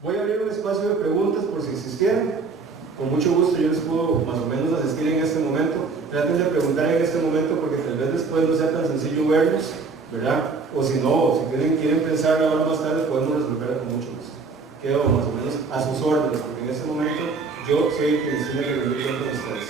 Voy a abrir un espacio de preguntas por si existieran. Con mucho gusto yo les puedo más o menos asistir en este momento. Traten de preguntar en este momento porque tal vez después no sea tan sencillo verlos, ¿verdad? O si no, si quieren pensar ahora más tarde, podemos resolverlo con mucho gusto. Quedo más o menos a sus órdenes, porque en este momento yo soy el que les tiene que rendir cuenta con ustedes.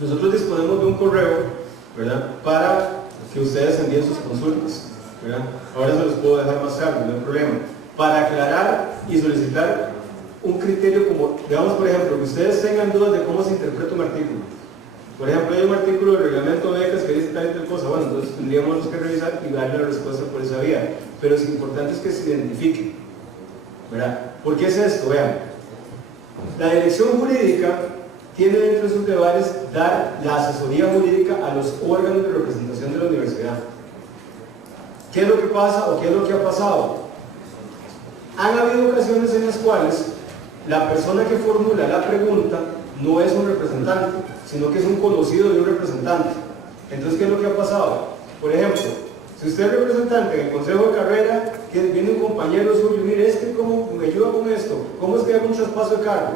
Nosotros disponemos de un correo, ¿verdad?, para que ustedes envíen sus consultas, ¿verdad? Ahora se los puedo dejar más tarde, no hay problema. Para aclarar y solicitar un criterio como, digamos, por ejemplo, que ustedes tengan dudas de cómo se interpreta un artículo. Por ejemplo, hay un artículo del reglamento de becas que dice tal y tal cosa, bueno, entonces tendríamos que revisar y darle la respuesta por esa vía. Pero lo importante es que se identifique, ¿verdad? ¿Por qué es esto? Vean, la dirección jurídica tiene dentro de sus deberes dar la asesoría jurídica a los órganos de representación de la universidad. ¿Qué es lo que pasa o qué es lo que ha pasado? Han habido ocasiones en las cuales la persona que formula la pregunta no es un representante, sino que es un conocido de un representante. Entonces, ¿qué es lo que ha pasado? Por ejemplo, si usted es representante en el consejo de carrera, que viene un compañero suyo, mire, es que ¿cómo me ayuda con esto? ¿Cómo es que hago un traspaso de cargo?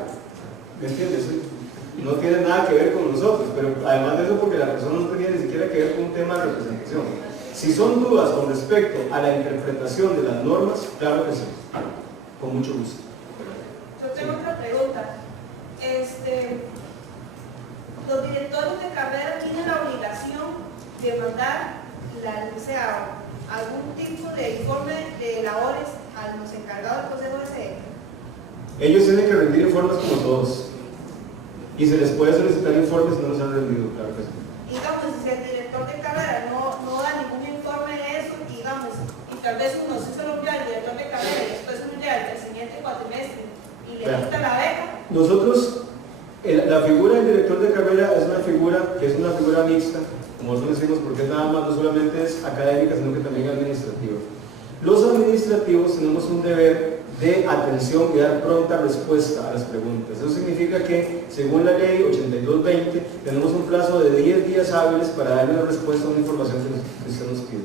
¿Me entiendes? No tiene nada que ver con nosotros, pero además de eso porque la persona no tenía ni siquiera que ver con un tema de representación. Si son dudas con respecto a la interpretación de las normas, claro que sí, con mucho gusto. Yo tengo otra pregunta. Los directores de carrera tienen la obligación de mandar algún tipo de informe de labores a los encargados del consejo de sede. Ellos tienen que rendir informes como todos. Y se les puede solicitar informes si no los han rendido, claro que sí. Digamos, si el director de carrera no da ningún informe de eso, digamos, y tal vez uno se lo envía al director de carrera y después uno llega al siguiente cuatrimestre y le quita la beca. Nosotros, la figura del director de carrera es una figura que es una figura mixta, como nosotros decimos, porque nada más, no solamente es académica, sino que también administrativa. Los administrativos tenemos un deber de atención y dar pronta respuesta a las preguntas. Eso significa que, según la ley 8220, tenemos un plazo de 10 días hábiles para darle una respuesta a una información que usted nos pide.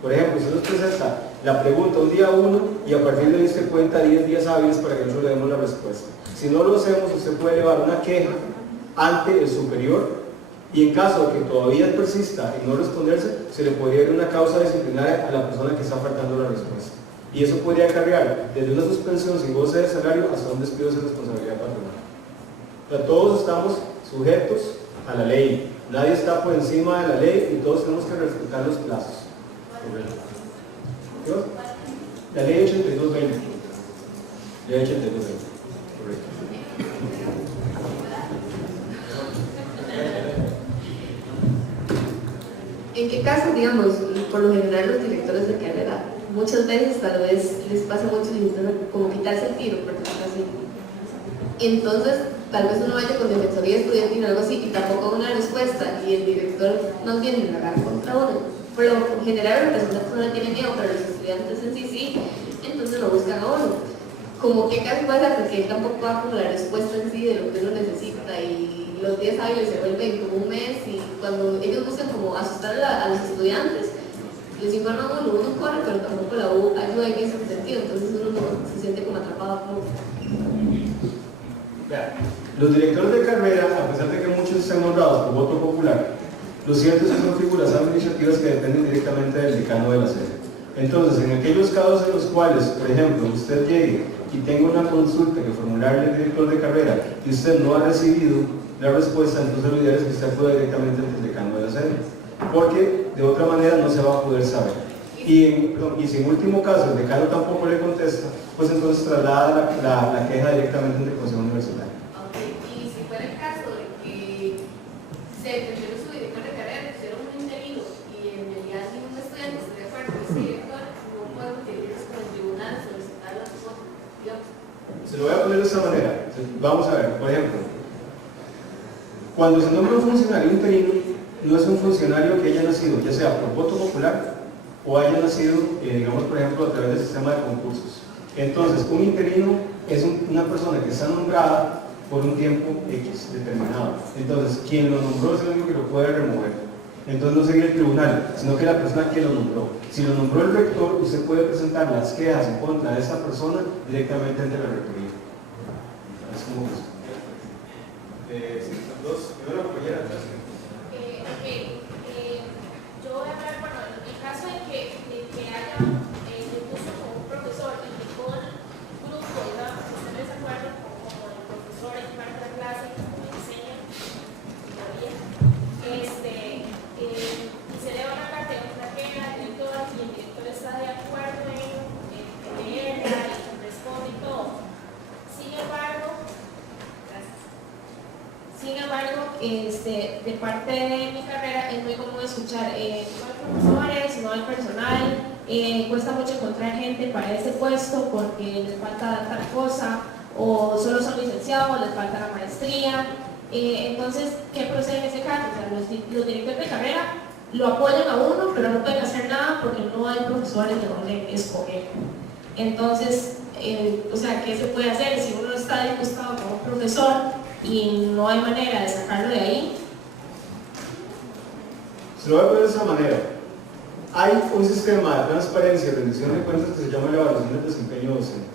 Por ejemplo, usted nos presenta la pregunta un día 1 y a partir de ahí usted cuenta 10 días hábiles para que nosotros le demos la respuesta. Si no lo hacemos, usted puede elevar una queja ante el superior y en caso de que todavía persista en no responderse, se le podría dar una causa disciplinaria a la persona que está faltando la respuesta. Y eso podría acarrear desde una suspensión sin goce de salario hasta un despido sin responsabilidad patronal. O sea, todos estamos sujetos a la ley. Nadie está por encima de la ley y todos tenemos que respetar los plazos. ¿Correcto? La ley 8220. Ley 8220. Correcto. ¿En qué caso, digamos, por lo general los directores de carrera, muchas veces tal vez les pasa mucho y intentan como quitarse el tiro, por decirlo así? Entonces, tal vez uno vaya con defensoría estudiantil o algo así y tampoco una respuesta y el director nos viene a agarrar contra uno. Por lo general, la persona tiene miedo, pero los estudiantes en sí, entonces lo buscan a uno. Como qué caso pasa porque él tampoco va con la respuesta en sí de lo que uno necesita y los días hábiles se vuelven como un mes y cuando ellos buscan como asustar a los estudiantes, les informan uno corre, pero tampoco la U ayuda en ese sentido, entonces uno no se siente como atrapado. Los directores de carrera, a pesar de que muchos estén nombrados por voto popular, lo cierto es que son figuras administrativas que dependen directamente del decano de la sede. Entonces, en aquellos casos en los cuales, por ejemplo, usted llegue y tenga una consulta que formularle al director de carrera y usted no ha recibido la respuesta, entonces lo ideal es que usted acuda directamente ante el decano de la sede, porque de otra manera no se va a poder saber. Y si en último caso el decano tampoco le contesta, pues entonces traslada la queja directamente ante el consejo universitario. Ok, y si fuera el caso de que se defendió su director de carrera, pusieron un interino y en realidad ningún estudiante está de acuerdo con ese director, no podemos dirigirnos con el tribunal a solicitar la cosa, digamos. Se lo voy a poner de esta manera. Vamos a ver, por ejemplo, cuando se nombra un funcionario interino, no es un funcionario que haya nacido, ya sea por voto popular o haya nacido, digamos, por ejemplo, a través del sistema de concursos. Entonces, un interino es una persona que está nombrada por un tiempo X determinado. Entonces, quien lo nombró es el único que lo puede remover. Entonces no sería el tribunal, sino que la persona que lo nombró. Si lo nombró el rector, usted puede presentar las quejas en contra de esa persona directamente ante la rectoría. Es como eso. Primero, compañera, gracias. Yo voy a hablar, bueno, en el caso de que haya incluso con un profesor y que todo el grupo, digamos, esté en desacuerdo con el profesor en parte de la clase, como enseña y se eleva una carta de una queja al director y el director está de acuerdo en leerla y responde y todo. Sin embargo, de parte de mi carrera es muy común escuchar no hay profesores, no hay personal, cuesta mucho encontrar gente para ese puesto porque les falta tal cosa, o solo son licenciados, les falta la maestría. Entonces, ¿qué procede en ese caso? O sea, los directores de carrera lo apoyan a uno, pero no pueden hacer nada porque no hay profesores de donde escoger. Entonces, o sea, ¿qué se puede hacer si uno está disgustado con un profesor y no hay manera de sacarlo de ahí? Se lo voy a poner de esa manera. Hay un sistema de transparencia y rendición de cuentas que se llama la evaluación del desempeño docente.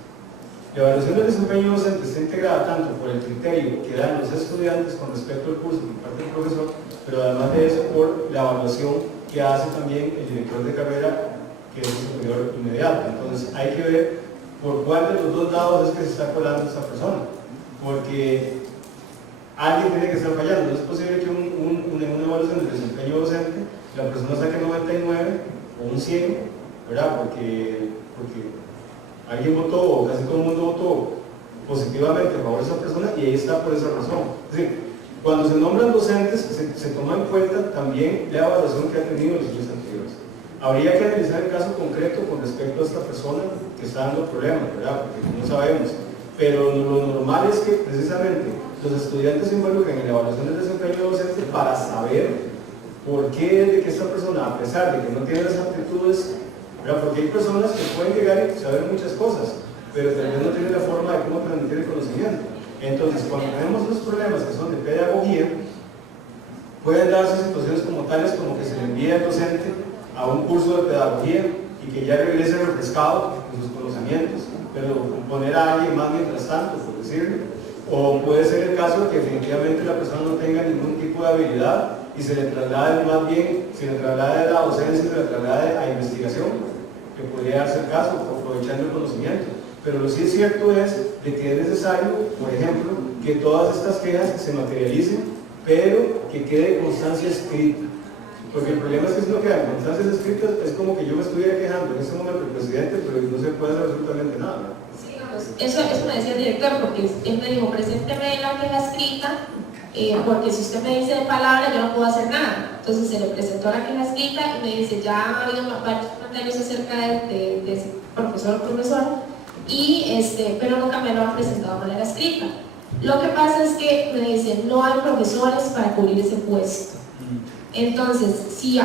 La evaluación del desempeño docente está integrada tanto por el criterio que dan los estudiantes con respecto al curso por parte del profesor, pero además de eso por la evaluación que hace también el director de carrera, que es el superior inmediato. Entonces hay que ver por cuál de los dos lados es que se está colando esta persona, porque alguien tiene que estar fallando. No es posible que en una evaluación del desempeño docente la persona saque 99 o un 100, ¿verdad? Porque alguien votó, o casi todo el mundo votó positivamente a favor de esa persona y ahí está por esa razón. Es decir, cuando se nombran docentes se toma en cuenta también la evaluación que ha tenido los años anteriores. Habría que analizar el caso concreto con respecto a esta persona que está dando problemas, ¿verdad? Porque no sabemos. Pero lo normal es que precisamente los estudiantes se involucren en la evaluación del desempeño docente para saber por qué es de que esta persona, a pesar de que no tiene las aptitudes, ¿verdad? Porque hay personas que pueden llegar y saber muchas cosas, pero también no tienen la forma de cómo transmitir el conocimiento. Entonces, cuando tenemos los problemas que son de pedagogía, pueden darse situaciones como tales como que se le envía al docente a un curso de pedagogía y que ya regrese refrescado con sus conocimientos, pero poner a alguien más mientras tanto, por decirlo. O puede ser el caso que definitivamente la persona no tenga ningún tipo de habilidad y se le traslade más bien, se le traslade a la docencia, se le traslade a investigación, que podría darse el caso, aprovechando el conocimiento. Pero lo sí es cierto es de que es necesario, por ejemplo, que todas estas quejas se materialicen, pero que quede constancia escrita. Porque el problema es que si no quedan constancias escritas, es como que yo me estuviera quejando en este momento del presidente, pero no se puede hacer absolutamente nada. Sí, eso me decía el director, porque él me dijo, presénteme la queja escrita, porque si usted me dice de palabra, yo no puedo hacer nada. Entonces se le presentó la queja escrita y me dice, ya ha habido varios comentarios acerca de ese profesor, pero nunca me lo han presentado de manera escrita. Lo que pasa es que me dicen, no hay profesores para cubrir ese puesto. Entonces, si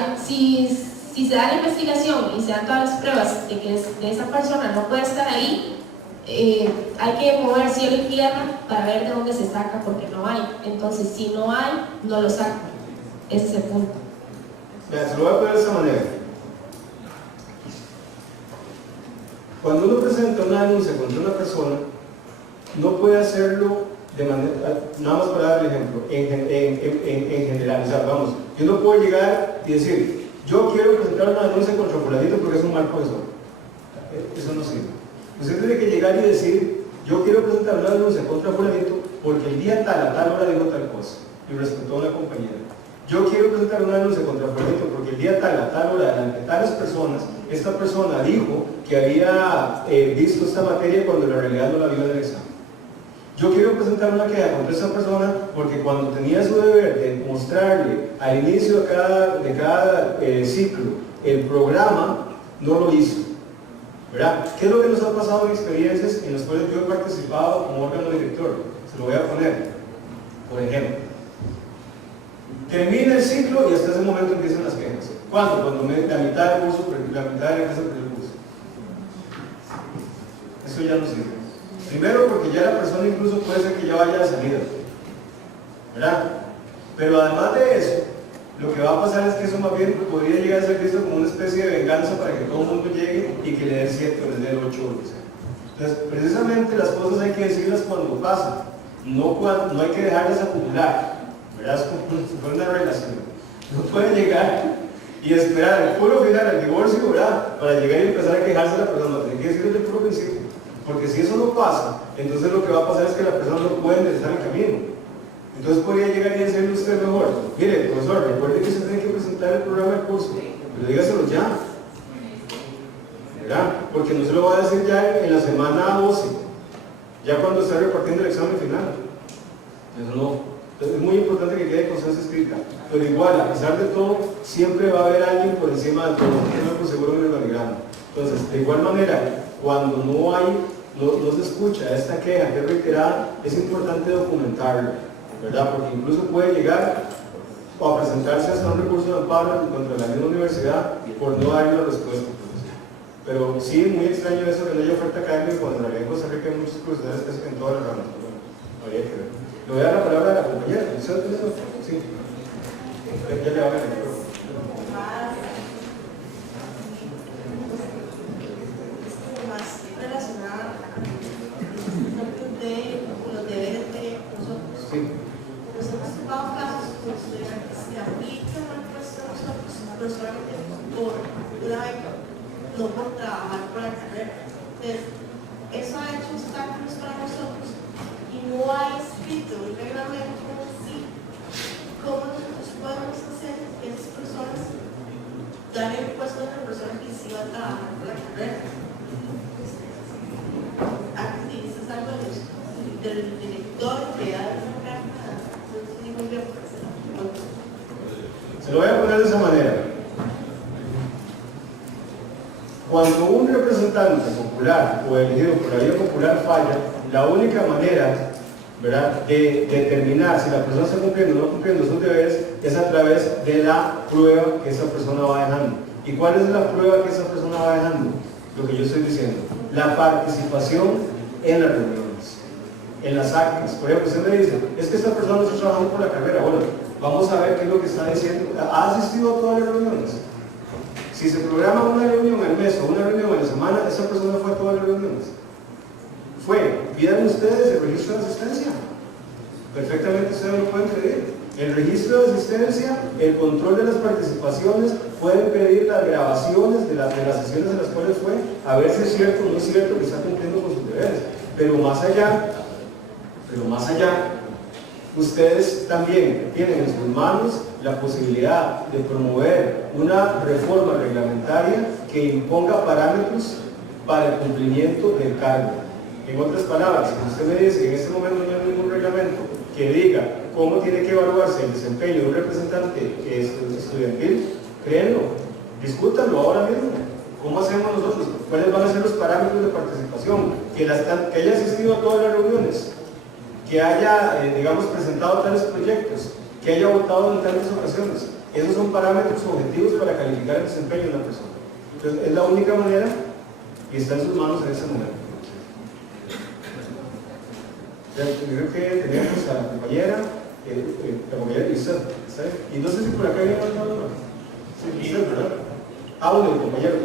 se da la investigación y se dan todas las pruebas de que esa persona no puede estar ahí, hay que mover cielo y tierra para ver de dónde se saca, porque no hay. Entonces, si no hay, no lo sacan. Ese es el punto. Vean, se lo voy a poner de esa manera. Cuando uno presenta una denuncia contra una persona, no puede hacerlo de manera, nada más para dar el ejemplo, en generalizar, vamos. Yo no puedo llegar y decir, yo quiero presentar una denuncia contra fulanito porque es un mal profesor. Eso no sirve. Usted tiene que llegar y decir, yo quiero presentar una denuncia contra fulanito porque el día tal, a tal hora dijo tal cosa y respetó a una compañera. Yo quiero presentar una denuncia contra fulanito porque el día tal, a tal hora, delante de tales personas, esta persona dijo que había visto esta materia cuando en realidad no la vio en el examen. Yo quiero presentar una queja contra esa persona porque cuando tenía su deber de mostrarle al inicio de cada ciclo el programa, no lo hizo. ¿Verdad? ¿Qué es lo que nos ha pasado en experiencias en las cuales yo he participado como órgano director? Se lo voy a poner. Por ejemplo, termina el ciclo y hasta ese momento empiezan las quejas. ¿Cuánto? Cuando la mitad del curso, la mitad de la clase perdió el curso. Eso ya no sirve. ¿Sí? Primero porque ya la persona incluso puede ser que ya vaya de salida, ¿verdad? Pero además de eso, lo que va a pasar es que eso más bien podría llegar a ser visto como una especie de venganza para que todo el mundo llegue y que le dé 7 o le dé 8 o lo que sea. Entonces, precisamente las cosas hay que decirlas cuando pasan, no hay que dejarlas acumular, ¿verdad? Es como si fuera una relación. No puede llegar y esperar el puro final, el divorcio, ¿verdad? Para llegar y empezar a quejarse de la persona, tiene que decirlo desde el puro principio. Porque si eso no pasa, entonces lo que va a pasar es que la persona no puede enderezar el camino. Entonces podría llegar y decirle usted mejor, mire, profesor, recuerde que se tiene que presentar el programa de curso, pero dígaselo ya, ¿verdad? Porque no se lo va a decir ya en la semana 12, ya cuando esté repartiendo el examen final. Eso no. Entonces es muy importante que quede constancia escrita, pero igual, a pesar de todo, siempre va a haber alguien por encima de todo, no por seguro en el organigrama. Entonces, de igual manera, cuando no se escucha esta queja que es reiterada, es importante documentarlo, ¿verdad? Porque incluso puede llegar a presentarse hasta un recurso de amparo contra la misma universidad por no darle la respuesta. Pero sí, muy extraño eso que no haya oferta académica cuando en realidad en Costa Rica hay muchos profesores en todas las ramas. Bueno, habría que ver. Le voy a dar la palabra a la compañera. Sí. Ya le va a ver el micrófono. Más relacionada de los deberes de nosotros. Sí. Nos hemos tocado casos con estudiantes que aplican al puesto de nosotros, pero solamente por una beca, no por trabajar por la carrera. Entonces, eso ha hecho obstáculos para nosotros y no hay escrito un reglamento así. ¿Cómo nosotros podemos hacer que esas personas dan el puesto de la persona que sí va a trabajar por la carrera? Aquí dices algo del director que da una carta, no sé muy bien por qué. Se lo voy a poner de esa manera. Cuando un representante popular o elegido por la vía popular falla, la única manera, ¿verdad?, de determinar si la persona está cumpliendo o no cumpliendo sus deberes es a través de la prueba que esa persona va dejando. ¿Y cuál es la prueba que esa persona va dejando? Lo que yo estoy diciendo, la participación en las reuniones, en las actas. Por ejemplo, usted me dice, es que esta persona no está trabajando por la carrera. Bueno, vamos a ver qué es lo que está diciendo. ¿Ha asistido a todas las reuniones? Si se programa una reunión al mes o una reunión a la semana, esa persona fue a todas las reuniones. Fue. Pidan ustedes el registro de asistencia. Perfectamente ustedes lo pueden pedir. El registro de asistencia, el control de las participaciones, pueden pedir las grabaciones de las sesiones en las cuales fue, a ver si es cierto o no es cierto que está cumpliendo con sus deberes. Pero más allá, ustedes también tienen en sus manos la posibilidad de promover una reforma reglamentaria que imponga parámetros para el cumplimiento del cargo. En otras palabras, si usted me dice que en este momento no hay ningún reglamento que diga cómo tiene que evaluarse el desempeño de un representante estudiantil, créanlo, discútanlo ahora mismo. ¿Cómo hacemos nosotros? ¿Cuáles van a ser los parámetros de participación? Que haya asistido a todas las reuniones, que haya, digamos, presentado tales proyectos, que haya votado en tales ocasiones. Esos son parámetros objetivos para calificar el desempeño de una persona. Entonces, es la única manera y está en sus manos en ese momento. Creo que teníamos a la compañera y usted, ¿sabe? Y no sé si por acá viene más nada. Sí, usted, ¿verdad? Bueno, el compañero.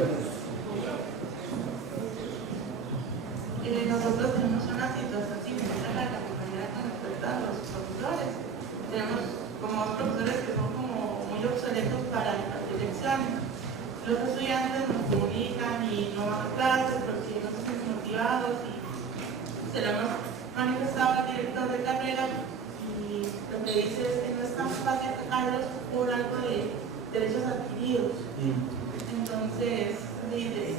Nosotros tenemos una situación similar a la compañera con respecto a los profesores. Tenemos como profesores que son como muy obsoletos para impartir examen. Los estudiantes nos comunican y no van a clases porque no se sienten motivados y se lo hemos manifestado al director de carrera y lo que dice es que no es tan fácil sacarlos por algo de derechos adquiridos. Entonces, dice,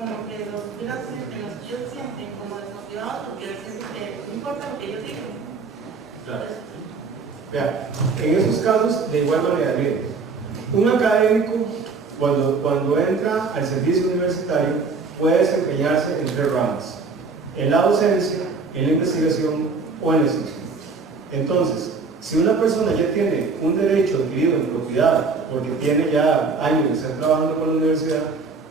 como que los ellos sienten como desmotivados porque no importa lo que ellos digan. Claro. Vea, en esos casos, de igual manera, miren, un académico, cuando entra al servicio universitario, puede desempeñarse en 3 ramas: en la docencia, en la investigación o en la extensión. Entonces, si una persona ya tiene un derecho adquirido en propiedad, porque tiene ya años de estar trabajando con la universidad,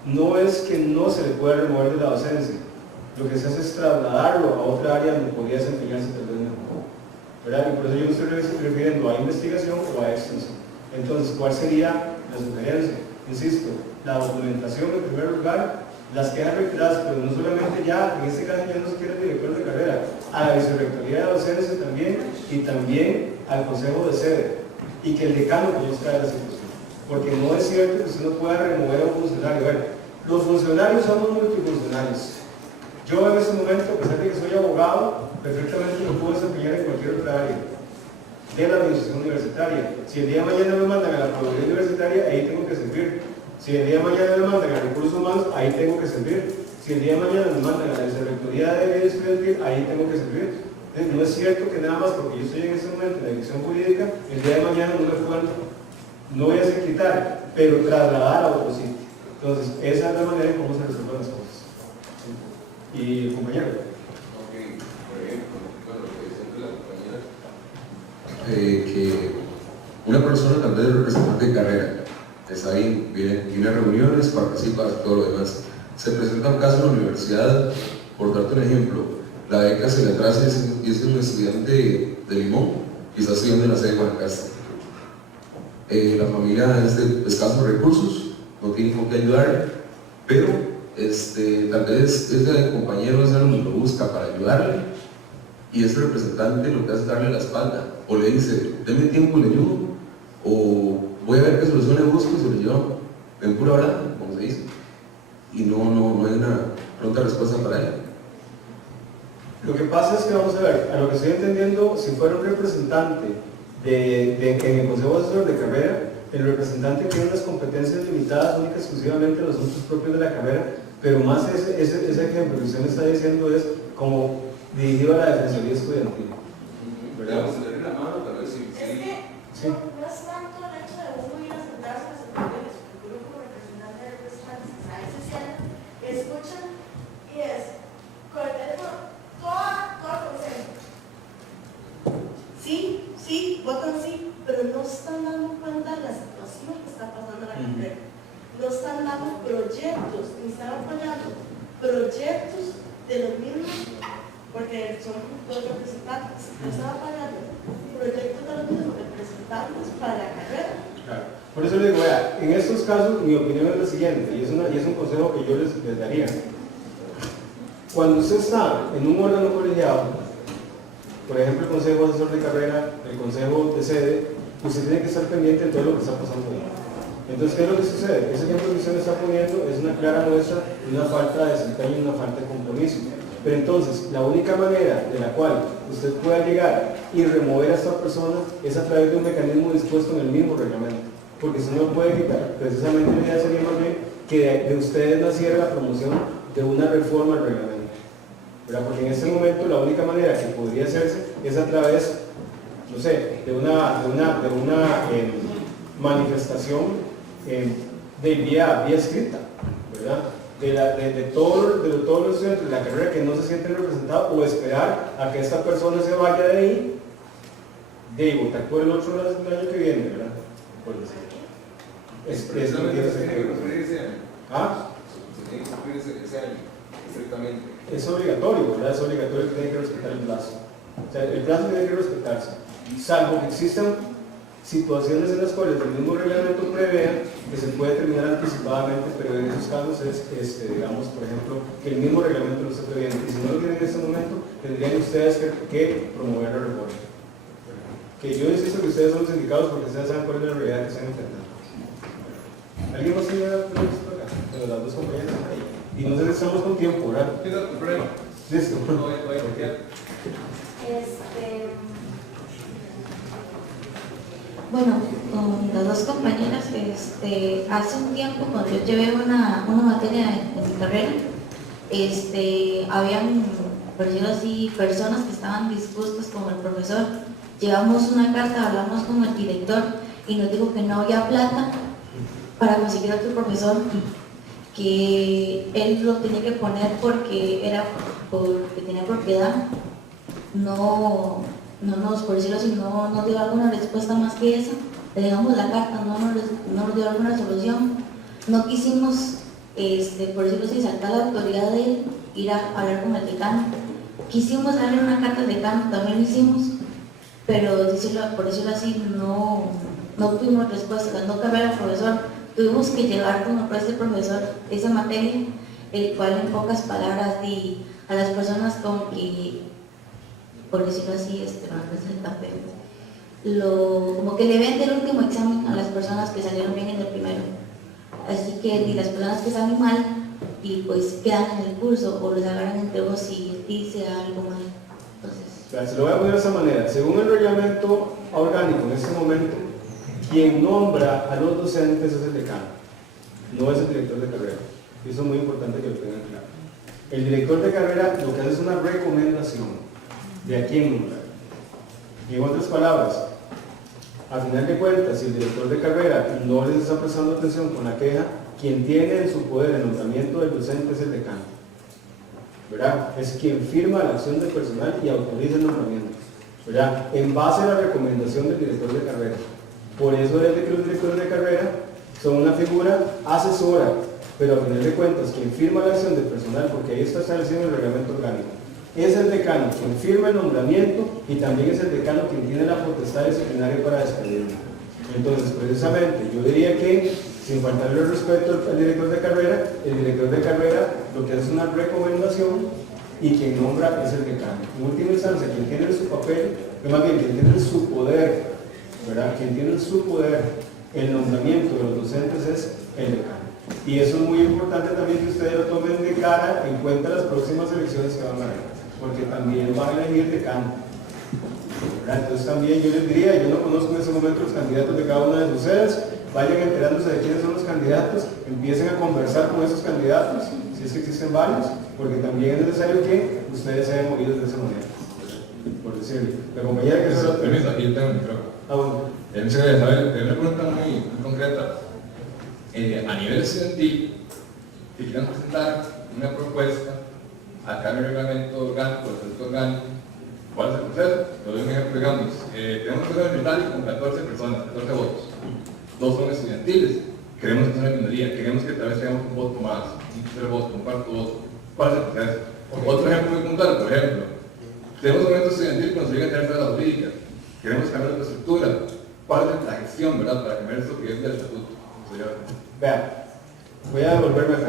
no es que no se le pueda remover de la docencia, lo que se hace es trasladarlo a otra área donde podría desempeñarse tal vez mejor, ¿verdad? Y por eso yo me estoy refiriendo a investigación o a extensión. Entonces, ¿cuál sería la sugerencia? Insisto, la documentación en primer lugar, las quejas reiteradas, pero no solamente ya, en este caso ya no se quiere el director de carrera, a la vicerrectoría de docencia también, y también al consejo de sede, y que el decano conozca de la situación, porque no es cierto que usted no pueda remover a un funcionario. Bueno, los funcionarios somos multifuncionales. Yo en ese momento, a pesar de que soy abogado, perfectamente lo puedo desempeñar en cualquier otra área de la administración universitaria. Si el día de mañana me mandan a la procuraduría universitaria, ahí tengo que servir. Si el día de mañana me mandan a recursos humanos, ahí tengo que servir. Si el día de mañana me mandan a la vicerrectoría de vida estudiantil, ahí tengo que servir. Entonces, no es cierto que nada más porque yo estoy en ese momento en la dirección jurídica, el día de mañana no me puedan, no voy a hacer quitar, pero trasladar a otro sitio. Entonces, esa es la manera en cómo se resuelven las cosas. ¿Sí? Y el compañero. Ok, por ejemplo, bueno, lo que decía la compañera, que una persona tal vez representante de carrera, está ahí, viene a reuniones, participa, todo lo demás. Se presenta un caso en la universidad, por darte un ejemplo, la beca se le atrasa y es un estudiante de Limón y está estudiando en la sede de Guanacaste. La familia es de escasos recursos, no tiene con qué ayudarle, pero tal vez ese compañero, ese alumno lo busca para ayudarle y ese representante lo que hace es darle la espalda o le dice, denme tiempo y le ayudo, o voy a ver qué solución le busco y se lo llevo en pura hora, como se dice, y no hay una pronta respuesta para él. Lo que pasa es que, vamos a ver, a lo que estoy entendiendo, si fuera un representante en el Consejo Asesor de Carrera, el representante tiene unas competencias limitadas únicas exclusivamente a los asuntos propios de la carrera, pero más ese ejemplo que usted me está diciendo es como dirigido a la Defensoría Estudiantil. ¿Verdad? Vamos a tener la mano, tal vez sí. Es que Sí. no es tanto el hecho de uno ir a sentarse a las opiniones, porque uno como representante de representantes, a veces escuchan y es con el teléfono todo el consejo. Sí, votan sí, pero no están dando cuenta de la situación que está pasando en la carrera. No están dando proyectos, ni están apoyando proyectos de los mismos, porque son dos representantes, no están apoyando proyectos de los mismos representantes para la carrera. Claro. Por eso le digo, vea, en estos casos mi opinión es la siguiente, y es un consejo que yo les daría. Cuando usted está en un órgano colegiado, por ejemplo el Consejo Asesor de Carrera, el Consejo de Sede, usted tiene que estar pendiente de todo lo que está pasando ahí. Entonces, ¿qué es lo que sucede? Ese ejemplo que usted me está poniendo es una clara muestra de una falta de desempeño y una falta de compromiso. Pero entonces, la única manera de la cual usted pueda llegar y remover a esta persona es a través de un mecanismo dispuesto en el mismo reglamento. Porque si no lo puede quitar, precisamente la idea sería más bien que de ustedes naciera la promoción de una reforma al reglamento. ¿Verdad? Porque en este momento la única manera que podría hacerse es a través, no sé, de una manifestación de vía escrita, ¿verdad? De todos los estudiantes de la carrera que no se sienten representados, o esperar a que esta persona se vaya de ahí de votar por el otro el año que viene, ¿verdad? Por decir. ¿Ah? Es obligatorio, ¿verdad? Es obligatorio que tiene que respetar el plazo. O sea, el plazo tiene que respetarse, salvo que existan situaciones en las cuales el mismo reglamento prevea que se puede terminar anticipadamente, pero en esos casos es, digamos, por ejemplo, que el mismo reglamento lo esté previendo. Y si no lo tienen en este momento, tendrían ustedes que promover la reforma. Que yo insisto que ustedes son los indicados porque ustedes saben cuál es la realidad que están enfrentando. ¿Alguien más tiene una pregunta por acá? Pero las dos compañeras están ahí. Y no sé si estamos con tiempo, ¿verdad? ¿Qué es el problema? Listo. Bueno, con las dos compañeras, hace un tiempo cuando yo llevé una materia en mi carrera, habían, por decirlo así, personas que estaban dispuestas con el profesor. Llevamos una carta, hablamos con el director y nos dijo que no había plata para conseguir otro profesor, que él lo tenía que poner porque tenía propiedad. No nos, por decirlo así, no nos dio alguna respuesta más que esa. Le dejamos la carta, no nos dio alguna solución. No quisimos, por decirlo así, saltar la autoridad de él ir a hablar con el decano. Quisimos darle una carta al decano, también lo hicimos, pero por decirlo así, no tuvimos respuesta, no cambiar al profesor. Tuvimos que llevar como este profesor esa materia, el cual en pocas palabras di a las personas con que, por decirlo así, como que le vende el último examen a las personas que salieron bien en el primero. Así que las personas que salen mal y pues quedan en el curso o los agarran entre vos y dice algo mal. Entonces, se lo voy a poner de esa manera. Según el reglamento orgánico en este momento, quien nombra a los docentes es el decano, no es el director de carrera. Eso es muy importante que lo tengan claro. El director de carrera lo que hace es una recomendación de a quién nombrar. Y en otras palabras, a final de cuentas, si el director de carrera no les está prestando atención con la queja, quien tiene en su poder el nombramiento del docente es el decano, ¿verdad? Es quien firma la acción del personal y autoriza el nombramiento, ¿verdad? En base a la recomendación del director de carrera. Por eso es de que los directores de carrera son una figura asesora, pero a final de cuentas quien firma la acción del personal, porque ahí está establecido en el reglamento orgánico, es el decano quien firma el nombramiento y también es el decano quien tiene la potestad disciplinaria para despedirlo. Entonces, precisamente, yo diría que, sin faltarle el respeto al director de carrera, el director de carrera lo que hace es una recomendación y quien nombra es el decano. En última instancia, quien tiene su papel, más bien, quien tiene su poder, ¿verdad? Quien tiene en su poder el nombramiento de los docentes es el decano. Y eso es muy importante también que ustedes lo tomen de cara en cuenta las próximas elecciones que van a haber, porque también van a elegir decano, ¿verdad? Entonces también yo les diría, yo no conozco en ese momento los candidatos de cada una de sus sedes, vayan enterándose de quiénes son los candidatos, empiecen a conversar con esos candidatos, si es que existen varios, porque también es necesario que ustedes sean movidos de esa manera, por decirlo. La compañera que se lo permiso, aquí yo tengo el micrófono. bueno. Una pregunta muy concreta. A nivel estudiantil, si quieren presentar una propuesta acá en el reglamento orgánico, el estatuto orgánico, ¿cuál es el proceso? Te doy un ejemplo, digamos, tenemos un proceso unitario con 14 personas, 14 votos. 2 son estudiantiles, queremos que sea una minoría, queremos que tal vez tengamos un voto más, un tercer voto, un cuarto voto. ¿Cuál es el proceso? Otro ejemplo muy puntual, por ejemplo, tenemos un evento estudiantil que nos obliga a tener pruebas jurídicas, queremos cambiar la estructura. ¿Cuál es la gestión, verdad, para cambiar esto que es del estatuto? Vean, voy a devolverme acá.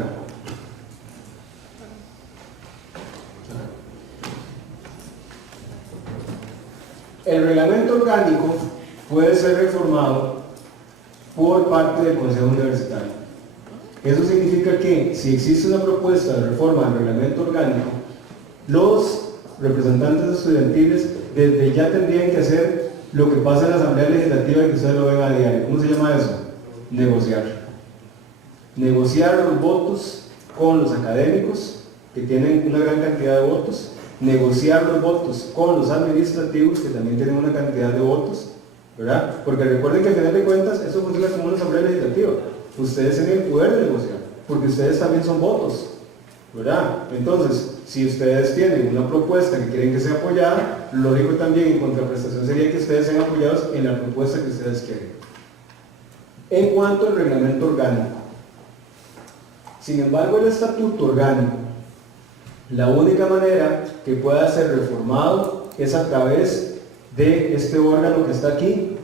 El reglamento orgánico puede ser reformado por parte del Consejo Universitario. Eso significa que si existe una propuesta de reforma del reglamento orgánico, los representantes estudiantiles desde ya tendrían que hacer lo que pasa en la Asamblea Legislativa y que ustedes lo ven a diario. ¿Cómo se llama eso? Negociar. Negociar los votos con los académicos, que tienen una gran cantidad de votos, negociar los votos con los administrativos, que también tienen una cantidad de votos, ¿verdad? Porque recuerden que al final de cuentas, eso funciona como una Asamblea Legislativa. Ustedes tienen el poder de negociar, porque ustedes también son votos, ¿verdad? Entonces, si ustedes tienen una propuesta que quieren que sea apoyada, lo lógico también en contraprestación sería que ustedes sean apoyados en la propuesta que ustedes quieren. En cuanto al reglamento orgánico, sin embargo, el estatuto orgánico, la única manera que pueda ser reformado es a través de este órgano que está aquí,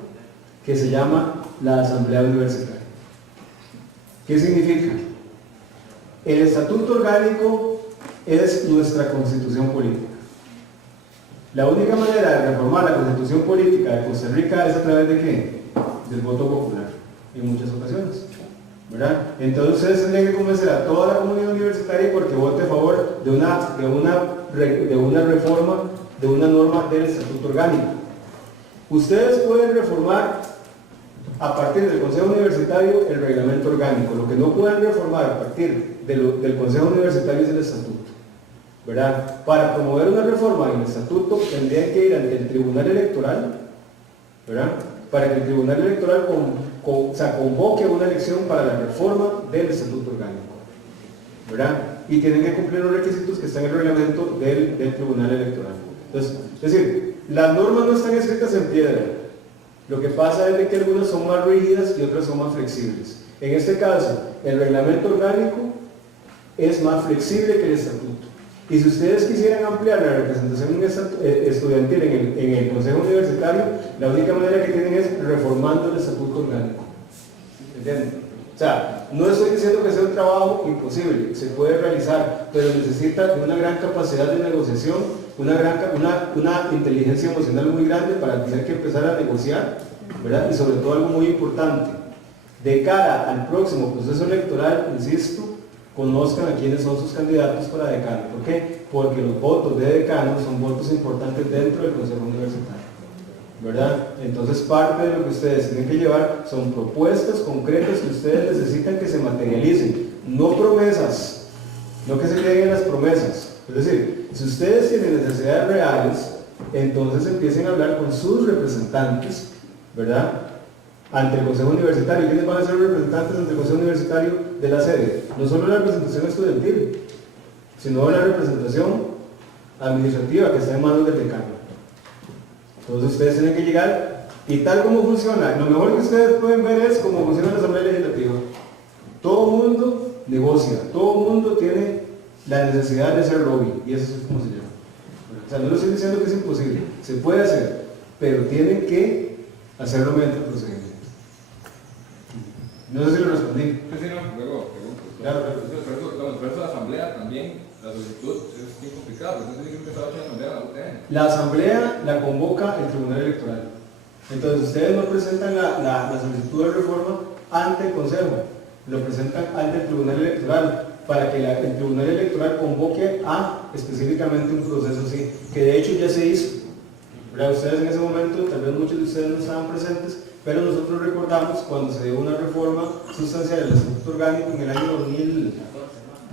que se llama la Asamblea Universitaria. ¿Qué significa? El estatuto orgánico es nuestra constitución política. La única manera de reformar la constitución política de Costa Rica es a través de ¿qué? Del voto popular, en muchas ocasiones, ¿verdad? Entonces ustedes tendrían que convencer a toda la comunidad universitaria porque vote a favor de una reforma, de una norma del estatuto orgánico. Ustedes pueden reformar a partir del Consejo Universitario el reglamento orgánico. Lo que no pueden reformar a partir del Consejo Universitario es el estatuto, ¿verdad? Para promover una reforma en el estatuto tendrían que ir ante el Tribunal Electoral, ¿verdad? Para que el Tribunal Electoral convoque una elección para la reforma del estatuto orgánico, ¿verdad? Y tienen que cumplir los requisitos que están en el reglamento del Tribunal Electoral. Entonces, es decir, las normas no están escritas en piedra. Lo que pasa es que algunas son más rígidas y otras son más flexibles. En este caso, el reglamento orgánico es más flexible que el estatuto. Y si ustedes quisieran ampliar la representación estudiantil en el Consejo Universitario, la única manera que tienen es reformando el estatuto orgánico. ¿Entienden? O sea, no estoy diciendo que sea un trabajo imposible, se puede realizar, pero necesita de una gran capacidad de negociación, una inteligencia emocional muy grande para tener que empezar a negociar, ¿verdad? Y sobre todo algo muy importante, de cara al próximo proceso electoral, insisto, conozcan a quiénes son sus candidatos para decano. ¿Por qué? Porque los votos de decano son votos importantes dentro del Consejo Universitario, ¿verdad? Entonces parte de lo que ustedes tienen que llevar son propuestas concretas que ustedes necesitan que se materialicen, no promesas, no que se queden en las promesas. Es decir, si ustedes tienen necesidades reales, entonces empiecen a hablar con sus representantes, ¿verdad?, ante el Consejo Universitario. ¿Quiénes van a ser los representantes ante el Consejo Universitario de la sede? No solo la representación estudiantil, sino la representación administrativa que está en manos del decano. Entonces ustedes tienen que llegar, y tal como funciona, lo mejor que ustedes pueden ver es cómo funciona la Asamblea Legislativa. Todo el mundo negocia, todo el mundo tiene la necesidad de hacer lobby, y eso es como se llama. O sea, no les estoy diciendo que es imposible, se puede hacer, pero tienen que hacerlo mediante el procedimiento. No sé si lo respondí. Sí, no, luego pregunto. Claro. Por eso la asamblea también, la solicitud es bien complicada, porque usted tiene que empezar a hacer la asamblea de la UTN. La asamblea la convoca el Tribunal Electoral. Entonces ustedes no presentan la solicitud de reforma ante el Consejo, lo presentan ante el Tribunal Electoral, para que el Tribunal Electoral convoque a específicamente un proceso así, que de hecho ya se hizo. ¿Verdad? Ustedes en ese momento, tal vez muchos de ustedes no estaban presentes, pero nosotros recordamos cuando se dio una reforma sustancial del estatuto orgánico en el año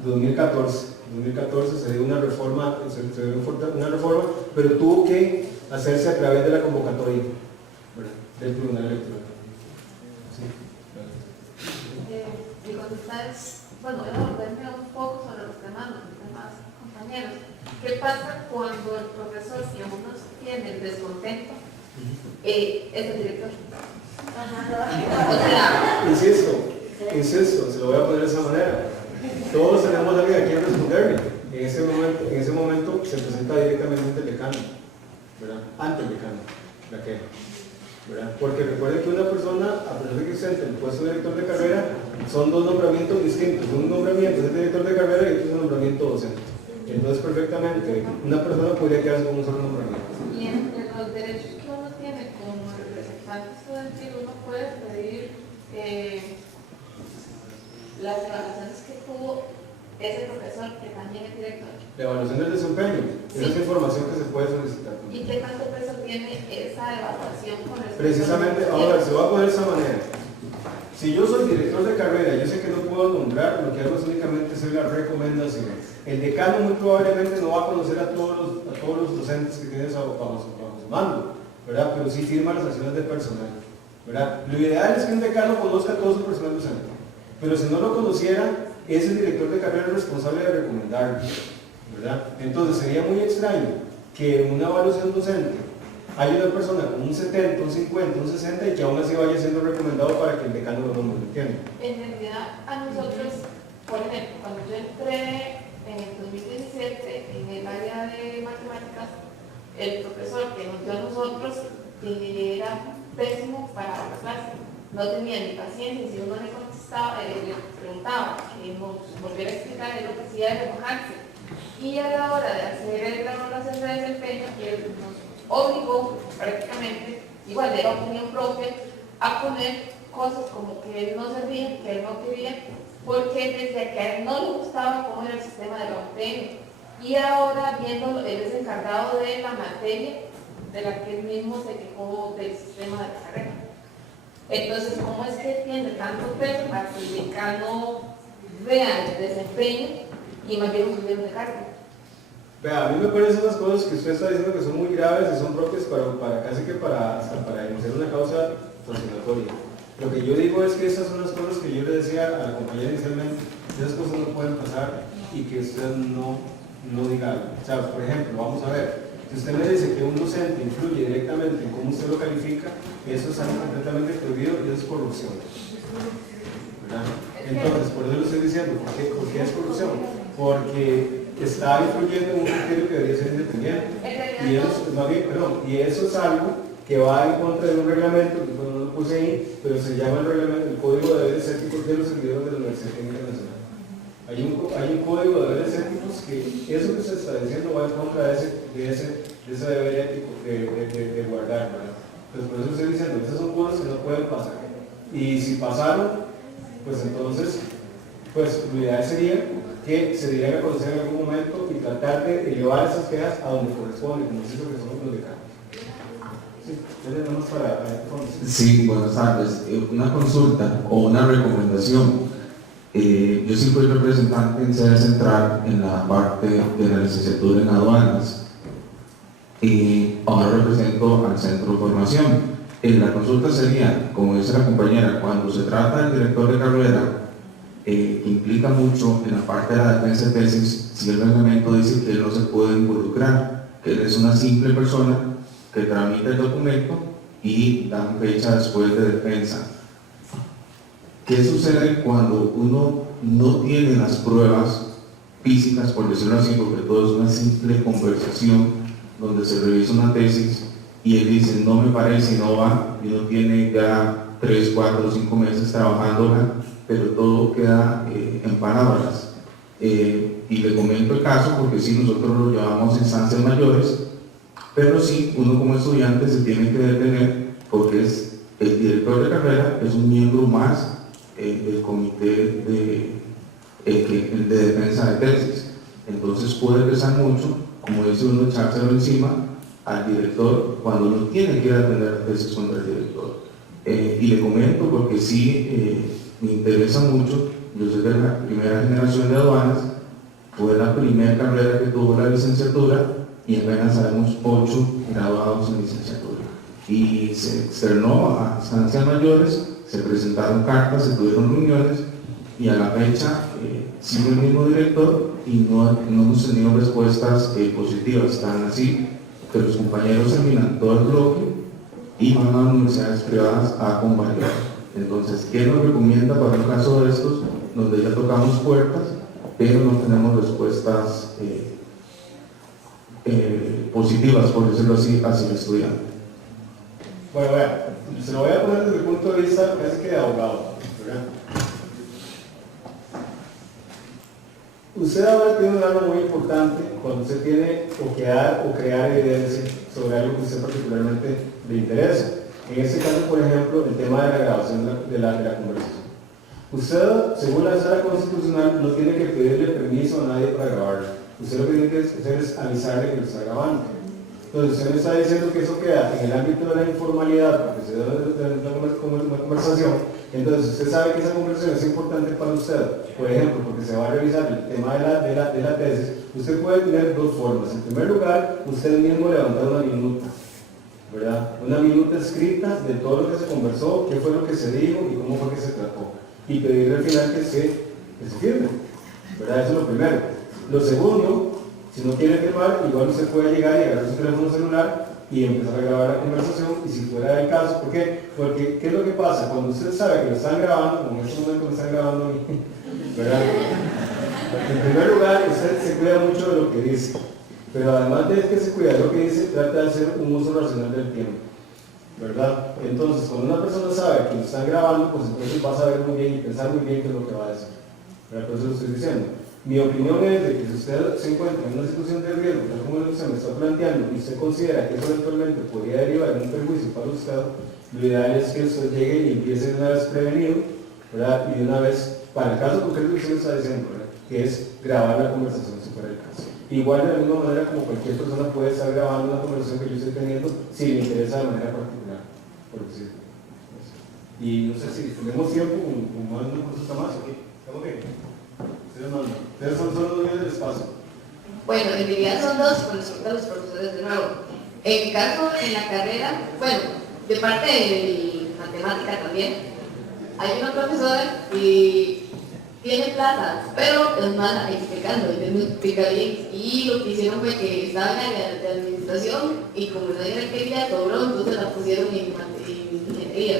2014 se dio una reforma, pero tuvo que hacerse a través de la convocatoria, ¿verdad?, del Tribunal Electoral. Y cuando ustedes, bueno, voy a volverme un poco sobre los demás compañeros. ¿Qué pasa cuando el profesor, si uno tiene el descontento, es el director? O sea, Insisto, se lo voy a poner de esa manera. Todos tenemos a alguien a quien responderle. En ese momento se presenta directamente ante el decano, ¿verdad? Ante el decano, la queja, ¿verdad? Porque recuerden que una persona, a pesar de que esté en el puesto de director de carrera, son dos nombramientos distintos. Un nombramiento es el director de carrera y otro es un nombramiento docente. Entonces, perfectamente, una persona podría quedarse con un solo nombramiento. Y entre los derechos que uno tiene como representante estudiantil, uno puede pedir las evaluaciones que tuvo ese profesor que también es director. La evaluación del desempeño, esa es información que se puede solicitar. ¿Y qué tanto peso tiene esa evaluación con respecto Precisamente, ahora se va a poner de esa manera. Si yo soy director de carrera, yo sé que no puedo nombrar, lo que hago es únicamente hacer la recomendación. El decano muy probablemente no va a conocer a todos los docentes que tienen bajo su mando, ¿verdad? Pero sí firma las acciones de personal, ¿verdad? Lo ideal es que un decano conozca a todo su personal docente, pero si no lo conociera, es el director de carrera responsable de recomendarlo, ¿verdad? Entonces sería muy extraño que en una evaluación docente hay una persona con un 70, un 50, un 60 y que aún así vaya siendo recomendado para que el decano lo nombre, ¿entienden? En realidad, a nosotros, por ejemplo, cuando yo entré en el 2017 en el área de matemáticas, el profesor que nos dio a nosotros era pésimo para la clase. No tenía ni paciencia, y si uno le contestaba, le preguntaba que nos volviera a explicar, él lo que hacía era enojarse. Y a la hora de hacer la evaluación de desempeño, él nos obligó prácticamente, igual de opinión propia, a poner cosas como que él no servía, que él no quería, porque él decía que a él no le gustaba cómo era el sistema de la UTN. Y ahora, viéndolo, él es encargado de la materia de la que él mismo se quejó del sistema de la carrera. Entonces, ¿cómo es que tiene tanto peso para que el decano vea el desempeño y más bien subieron de cargo? Vea, a mí me parecen las cosas que usted está diciendo que son muy graves y son propias para casi que hasta para denunciar una causa sancionatoria. Lo que yo digo es que esas son las cosas que yo le decía a la compañera inicialmente, esas cosas no pueden pasar y que usted no diga algo. O sea, por ejemplo, vamos a ver, si usted me dice que un docente influye directamente en cómo usted lo califica, eso es algo completamente prohibido y eso es corrupción, ¿verdad? Entonces, por eso lo estoy diciendo, ¿por qué es corrupción? Porque está influyendo en un criterio que debería ser independiente. Y eso, más bien, perdón, y eso es algo que va en contra de un reglamento, que no lo puse ahí, pero se llama el reglamento, el Código de Deberes Éticos de los Servidores de la Universidad Técnica Nacional. Hay un código de deberes éticos que eso que se está diciendo va en contra de ese deber ético de guardar, ¿verdad? Pues por eso estoy diciendo, esas son cosas que no pueden pasar. Y si pasaron, pues entonces, pues lo ideal sería que se dieran a conocer en algún momento y tratar de llevar esas quejas a donde corresponde, como se dice que son los decanos. Sí, ya tenemos para Sí, buenas tardes. Una consulta o una recomendación. Yo sí fui representante en sede central en la parte de la licenciatura en aduanas y ahora represento al centro de formación. La consulta sería, como dice la compañera, cuando se trata del director de carrera, que implica mucho en la parte de la defensa de tesis, si el reglamento dice que él no se puede involucrar, que él es una simple persona que tramita el documento y dan fecha después de defensa. ¿Qué sucede cuando uno no tiene las pruebas físicas, por decirlo así, porque todo es una simple conversación donde se revisa una tesis y él dice no me parece y no va, y uno tiene ya 3, 4, 5 meses trabajándola, pero todo queda en palabras? Y le comento el caso porque sí, nosotros lo llevamos a instancias mayores, pero sí, uno como estudiante se tiene que detener porque es el director de carrera, es un miembro más del comité de defensa de tesis. Entonces puede pesar mucho, como dice uno, echárselo encima al director cuando uno tiene que ir a defender la tesis contra el director. Y le comento porque sí me interesa mucho. Yo soy de la primera generación de aduanas, fue la primera carrera que tuvo la licenciatura y apenas sabemos 8 graduados en licenciatura. Y se externó a instancias mayores, se presentaron cartas, se tuvieron reuniones y a la fecha sigue el mismo director y no hemos tenido respuestas positivas. Tan así que los compañeros terminan todo el bloque y van a las universidades privadas a convalidar. Entonces, ¿qué nos recomienda para un caso de estos donde ya tocamos puertas pero no tenemos respuestas positivas, por decirlo así, hacia el estudiante? Bueno, vea, se lo voy a poner desde el punto de vista casi que de abogado, ¿verdad? Usted ahora tiene un arma muy importante cuando usted tiene que dar o crear evidencia sobre algo que a usted particularmente le interesa. En este caso, por ejemplo, el tema de la grabación de la conversación. Usted, según la sala constitucional, no tiene que pedirle permiso a nadie para grabarla. Usted lo que tiene que hacer es avisarle que lo está grabando. Entonces, usted me está diciendo que eso queda en el ámbito de la informalidad, porque se da una conversación. Entonces, usted sabe que esa conversación es importante para usted. Por ejemplo, porque se va a revisar el tema de la tesis. Usted puede tener dos formas. En primer lugar, usted mismo levantar una minuta, ¿verdad? Una minuta escrita de todo lo que se conversó, qué fue lo que se dijo y cómo fue que se trató. Y pedirle al final que se firme, ¿verdad? Eso es lo primero. Lo segundo, si no quiere firmar, igual usted puede llegar y agarrar su teléfono celular y empezar a grabar la conversación, y si fuera el caso, ¿por qué? Porque, ¿qué es lo que pasa? Cuando usted sabe que lo están grabando, como en este momento me están grabando a mí, ¿verdad? En primer lugar, usted se cuida mucho de lo que dice, pero además de que se cuida de lo que dice, trata de hacer un uso racional del tiempo, ¿verdad? Entonces, cuando una persona sabe que lo están grabando, pues entonces va a saber muy bien y pensar muy bien qué es lo que va a decir, ¿verdad? Por eso lo estoy diciendo. Mi opinión es de que si usted se encuentra en una situación de riesgo, tal como usted me está planteando, y usted considera que eso eventualmente podría derivar en un perjuicio para usted, lo ideal es que usted llegue y empiece de una vez prevenido, ¿verdad? Y de una vez, para el caso concreto que usted está diciendo, ¿verdad? Que es grabar la conversación si fuera el caso. Igual de la misma manera como cualquier persona puede estar grabando una conversación que yo estoy teniendo si le interesa de manera particular, por decirlo. Y no sé si tenemos tiempo con más de una consulta más, ¿ok? ¿Estamos bien? Ustedes son solo 2 días del espacio. Bueno, en realidad son 2 con respecto a los profesores de nuevo. En mi caso, en la carrera, bueno, de parte de matemática también, hay una profesora que tiene plata, pero es mala explicando, no explica bien. Y lo que hicieron fue que estaba en la de administración y como nadie la quería, cobró, entonces la pusieron en ingeniería.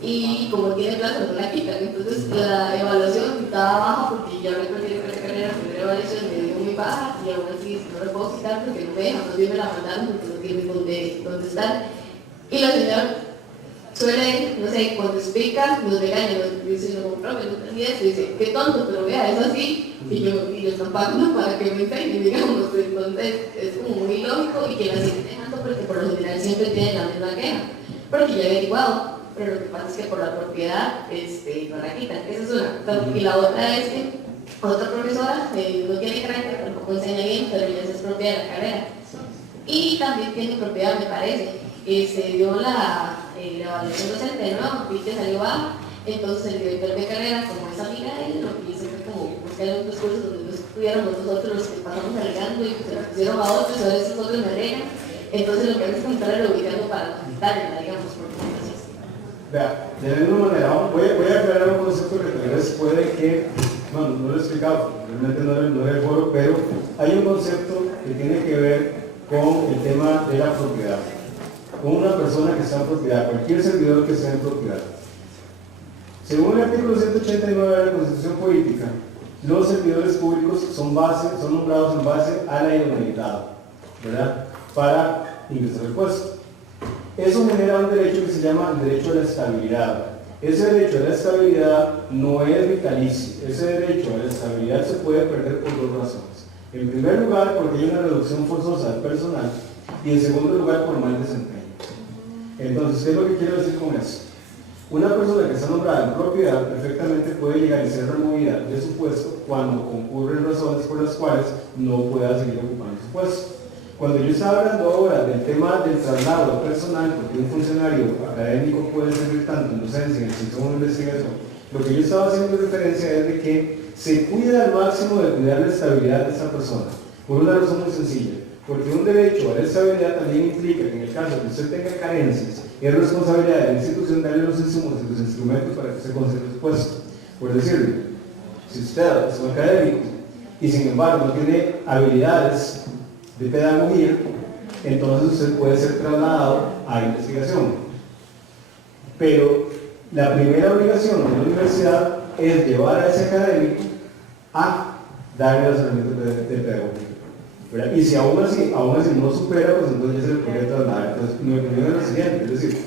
Y como tiene plata no la quitan, entonces la evaluación estaba baja porque ya me perdí la carrera primero evaluación me dio muy baja y aún así no la puedo quitar porque no me dejan, más bien me la mandaron porque no tienen dónde estar. Y la señora suele, no sé, cuando explica, nos regaña, nos dice, no, profe, no tenía eso, y dice, qué tonto, pero vea, es así, y yo están pagando para que me enseñen, digamos, entonces es como muy lógico y que la siguen dejando porque por lo general siempre tienen la misma queja, porque ya he averiguado, pero lo que pasa es que por la propiedad no la quitan, esa es una. Y la otra es que otra profesora no tiene carácter, tampoco enseña bien, pero ella es propia de la carrera, y también tiene propiedad, me parece. Se dio la evaluación docente de nuevo, vi que salió baja, entonces el director de carrera, como es amiga de él, lo que hizo fue como buscar otros cursos donde no estuviéramos nosotros los que pasamos alegando y que se la pusieron a otros, a veces otros me alegan, entonces lo que hace es comenzar a ubicando para quitarla, digamos, por así. Vea, de la misma manera, voy a aclarar un concepto que tal vez puede que, bueno, no lo he explicado, realmente no era el foro, pero hay un concepto que tiene que ver con el tema de la propiedad. Con una persona que está en propiedad, cualquier servidor que esté en propiedad. Según el artículo 189 de la Constitución Política, los servidores públicos son nombrados en base a la idoneidad, ¿verdad?, para ingresar al puesto. Eso genera un derecho que se llama el derecho a la estabilidad. Ese derecho a la estabilidad no es vitalicio. Ese derecho a la estabilidad se puede perder por dos razones. En primer lugar, porque hay una reducción forzosa del personal, y en segundo lugar, por mal desempeño. Entonces, ¿qué es lo que quiero decir con eso? Una persona que está nombrada en propiedad perfectamente puede llegar y ser removida de su puesto cuando concurren razones por las cuales no pueda seguir ocupando su puesto. Cuando yo estaba hablando ahora del tema del traslado personal, porque un funcionario académico puede servir tanto en docencia, en institución de investigación, lo que yo estaba haciendo referencia es de que se cuida al máximo de cuidar la estabilidad de esa persona, por una razón muy sencilla. Porque un derecho a la estabilidad también implica que en el caso de que usted tenga carencias, es responsabilidad de la institución darle los insumos y los instrumentos para que usted consiga su puesto. Por decirlo, si usted es un académico y sin embargo no tiene habilidades de pedagogía, entonces usted puede ser trasladado a investigación. Pero la primera obligación de la universidad es llevar a ese académico a darle las herramientas de pedagogía. ¿Verdad? Y si aún así no supera, pues entonces ya se le podría trasladar. Entonces, mi opinión es la siguiente, es decir,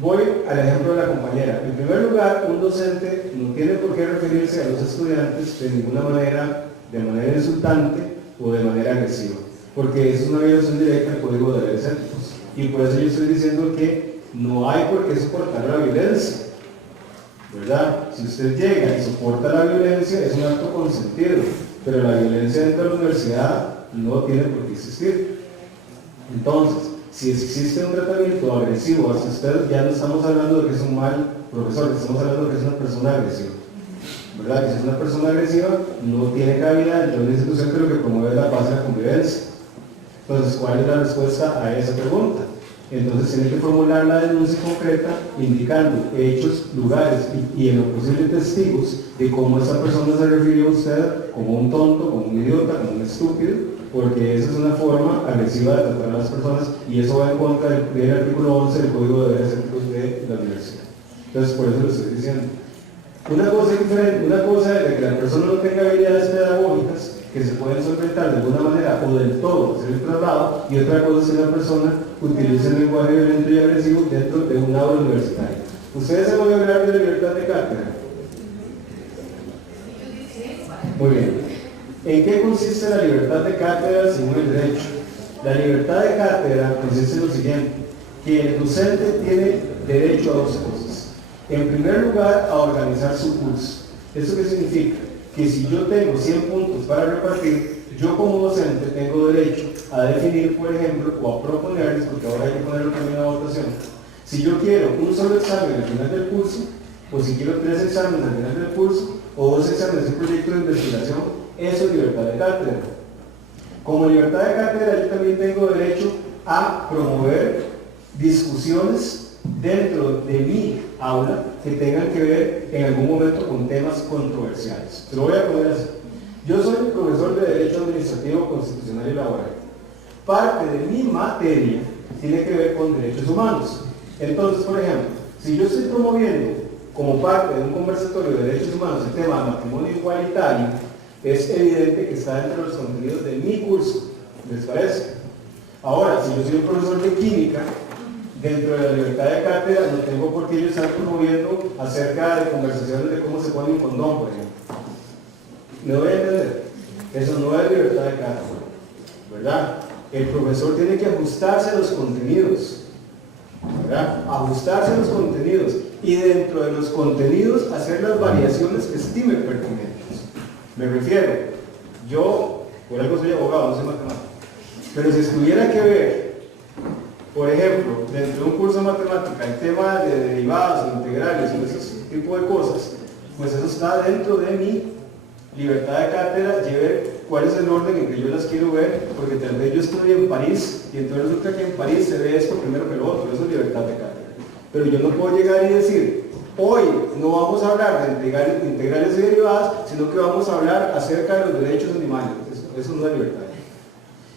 voy al ejemplo de la compañera. En primer lugar, un docente no tiene por qué referirse a los estudiantes de ninguna manera, de manera insultante o de manera agresiva, porque es una violación directa al código de deberes éticos. Y por eso yo estoy diciendo que no hay por qué soportar la violencia, ¿verdad? Si usted llega y soporta la violencia, es un acto consentido, pero la violencia dentro de la universidad no tiene por qué existir. Entonces, si existe un tratamiento agresivo hacia usted, ya no estamos hablando de que es un mal profesor, estamos hablando de que es una persona agresiva, ¿verdad? Que si es una persona agresiva, no tiene cabida dentro de una institución que lo que promueve es la paz y la convivencia. Entonces, ¿cuál es la respuesta a esa pregunta? Entonces tiene que formular la denuncia concreta indicando hechos, lugares y en lo posible testigos de cómo esa persona se refirió a usted como un tonto, como un idiota, como un estúpido, porque esa es una forma agresiva de tratar a las personas y eso va en contra del artículo 11 del Código de Deberes Éticos de la universidad. Entonces por eso lo estoy diciendo. Una cosa es diferente, una cosa es de que la persona no tenga habilidades pedagógicas que se pueden solventar de alguna manera o del todo hacer el traslado, y otra cosa es que la persona utilice el lenguaje violento y agresivo dentro de un aula universitaria. ¿Ustedes han oído hablar de la libertad de cátedra? Muy bien. ¿En qué consiste la libertad de cátedra según el derecho? La libertad de cátedra consiste en lo siguiente, que el docente tiene derecho a dos cosas. En primer lugar, a organizar su curso. ¿Eso qué significa? Que si yo tengo 100 puntos para repartir, yo como docente tengo derecho a definir, por ejemplo, o a proponerles, porque ahora hay que ponerlo también a votación, si yo quiero un solo examen al final del curso, o si quiero 3 exámenes al final del curso, o 2 exámenes de un proyecto de investigación, eso es libertad de cátedra. Como libertad de cátedra, yo también tengo derecho a promover discusiones dentro de mi aula que tengan que ver en algún momento con temas controversiales. Se lo voy a poner así. Yo soy profesor de Derecho Administrativo, Constitucional y Laboral. Parte de mi materia tiene que ver con derechos humanos. Entonces, por ejemplo, si yo estoy promoviendo como parte de un conversatorio de derechos humanos el tema del matrimonio igualitario, es evidente que está dentro de los contenidos de mi curso, ¿les parece? Ahora, si yo soy un profesor de química, dentro de la libertad de cátedra no tengo por qué yo estar promoviendo acerca de conversaciones de cómo se pone un condón, por ejemplo. ¿Me doy a entender? Eso no es libertad de cátedra, ¿verdad? El profesor tiene que ajustarse a los contenidos, ¿verdad? Ajustarse a los contenidos y dentro de los contenidos hacer las variaciones que estime pertinentes. Me refiero, yo por algo soy abogado, no soy matemático, pero si tuviera que ver, por ejemplo, dentro de un curso de matemática, el tema de derivadas o integrales o ese tipo de cosas, pues eso está dentro de mi libertad de cátedra, lleve cuál es el orden en que yo las quiero ver, porque tal vez yo estoy en París y entonces resulta que en París se ve esto primero que lo otro, eso es libertad de cátedra. Pero yo no puedo llegar y decir, hoy no vamos a hablar de integrales y derivadas, sino que vamos a hablar acerca de los derechos animales. Eso no es libertad.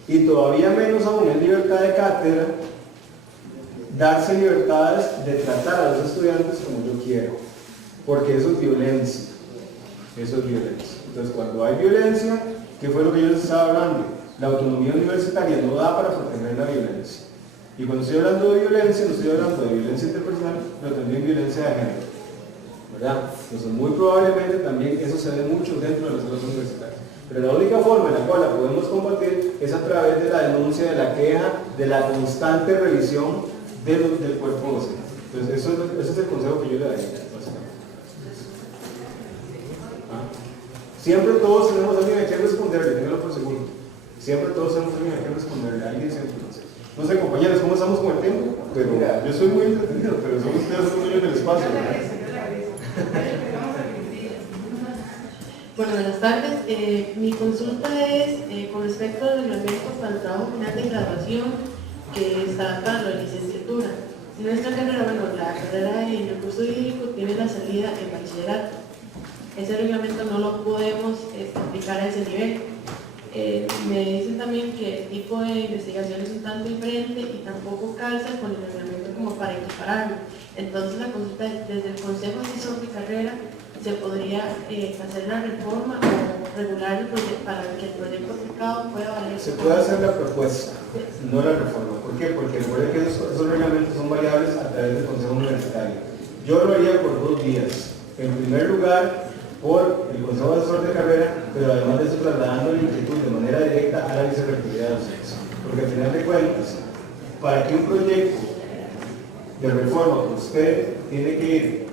Y todavía menos aún es libertad de cátedra darse libertades de tratar a los estudiantes como yo quiero, porque eso es violencia. Eso es violencia. Entonces, cuando hay violencia, ¿qué fue lo que yo les estaba hablando? La autonomía universitaria no da para proteger la violencia. Y cuando estoy hablando de violencia, no estoy hablando de violencia interpersonal, pero también violencia de género, ¿verdad? Entonces, muy probablemente también eso se ve mucho dentro de las escuelas universitarias. Pero la única forma en la cual la podemos combatir es a través de la denuncia, de la queja, de la constante revisión del cuerpo docente. Entonces, ese es el consejo que yo le daría, básicamente. Siempre todos tenemos a alguien a quien responderle, téngalo por seguro. Siempre todos tenemos a alguien a quien responderle, alguien siempre. No sé, compañeros, ¿cómo estamos con el tiempo? Pero yo soy muy entretenido, pero son ustedes los dueños del espacio. Bueno, buenas tardes. Mi consulta es con respecto al reglamento para el trabajo final de graduación que está para la licenciatura. En nuestra carrera, bueno, la carrera en recurso hídrico tiene la salida en bachillerato. Ese reglamento no lo podemos aplicar a ese nivel. Me dicen también que el tipo de investigación es un tanto diferente y tampoco calza con el reglamento como para equipararlo. Entonces la consulta es, desde el Consejo Asesor de Carrera, ¿se podría hacer una reforma o regular el proyecto para que el proyecto aplicado pueda valer? Se puede hacer la propuesta, no la reforma. ¿Por qué? Porque recuerden que esos reglamentos son variables a través del Consejo Universitario. Yo lo haría por 2 vías. En primer lugar, por el Consejo Asesor de Carrera, pero además de eso trasladando la inquietud de manera directa a la vicerrectoría de docencia. Porque al final de cuentas, para que un proyecto de reforma prospere, tiene que ir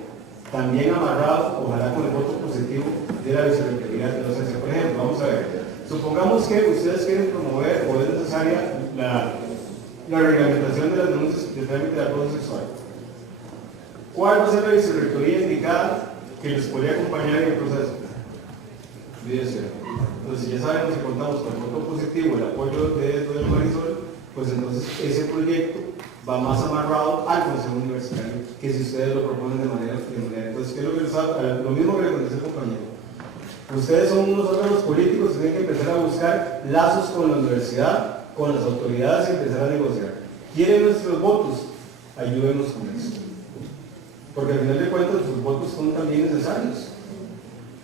también amarrado, ojalá con el voto positivo de la vicerrectoría de docencia. Por ejemplo, vamos a ver, supongamos que ustedes quieren promover o es necesaria la reglamentación de las denuncias de trámite de acoso sexual. ¿Cuál va a ser la vicerrectoría indicada que les podría acompañar en el proceso? Entonces, si ya sabemos que contamos con el voto positivo, el apoyo de doña Marisol, pues entonces ese proyecto va más amarrado al Consejo Universitario que si ustedes lo proponen de manera. Entonces, ¿qué es lo que les hago? Lo mismo que le contesté al compañero. Ustedes son unos órganos políticos, tienen que empezar a buscar lazos con la universidad, con las autoridades y empezar a negociar. ¿Quieren nuestros votos? Ayúdenos con eso. Porque al final de cuentas sus votos son también necesarios,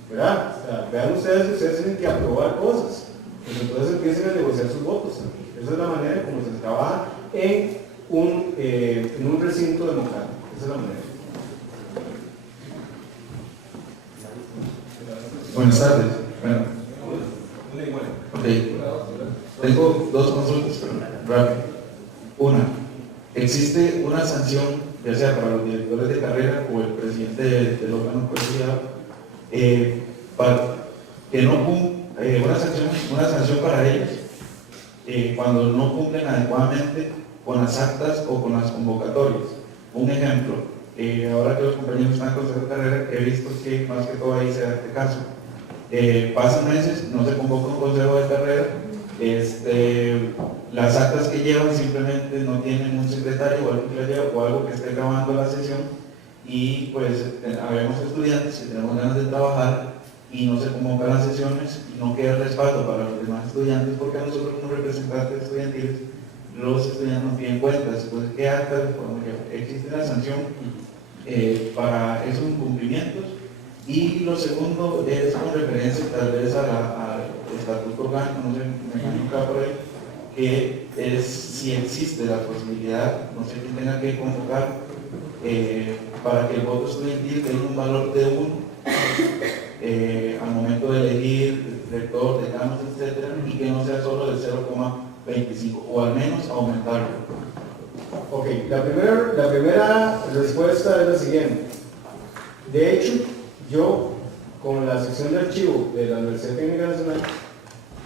¿verdad? O sea, vean ustedes tienen que aprobar cosas, pues entonces empiecen a negociar sus votos también. Esa es la manera como se trabaja en un recinto democrático. Esa es la manera. Buenas tardes. Okay. Tengo 2 consultas, pero rápido. Una, ¿existe una sanción, ya sea para los directores de carrera o el presidente del órgano colegiado, para que no una sanción para ellos cuando no cumplen adecuadamente con las actas o con las convocatorias? Un ejemplo, ahora que los compañeros están en consejo de carrera, he visto que más que todo ahí se da este caso. Pasan meses, no se convoca un consejo de carrera, las actas que llevan simplemente no tienen un secretario o algo que la lleva o algo que esté grabando la sesión, y pues habemos estudiantes que tenemos ganas de trabajar y no se convocan las sesiones y no queda respaldo para los demás estudiantes, porque a nosotros como representantes estudiantiles los estudiantes nos piden cuentas. Entonces, ¿qué actas? ¿Existe la sanción para esos incumplimientos? Y lo segundo es con referencia tal vez al estatuto orgánico, no sé, me imagino que va por ahí, que es si existe la posibilidad, no sé quién tenga que convocar, para que el voto estudiantil tenga un valor de 1 al momento de elegir rector, decanos, etcétera, y que no sea solo del 0,25, o al menos aumentarlo. Ok, la primera respuesta es la siguiente. De hecho, yo, con la sección de archivo de la Universidad Técnica Nacional,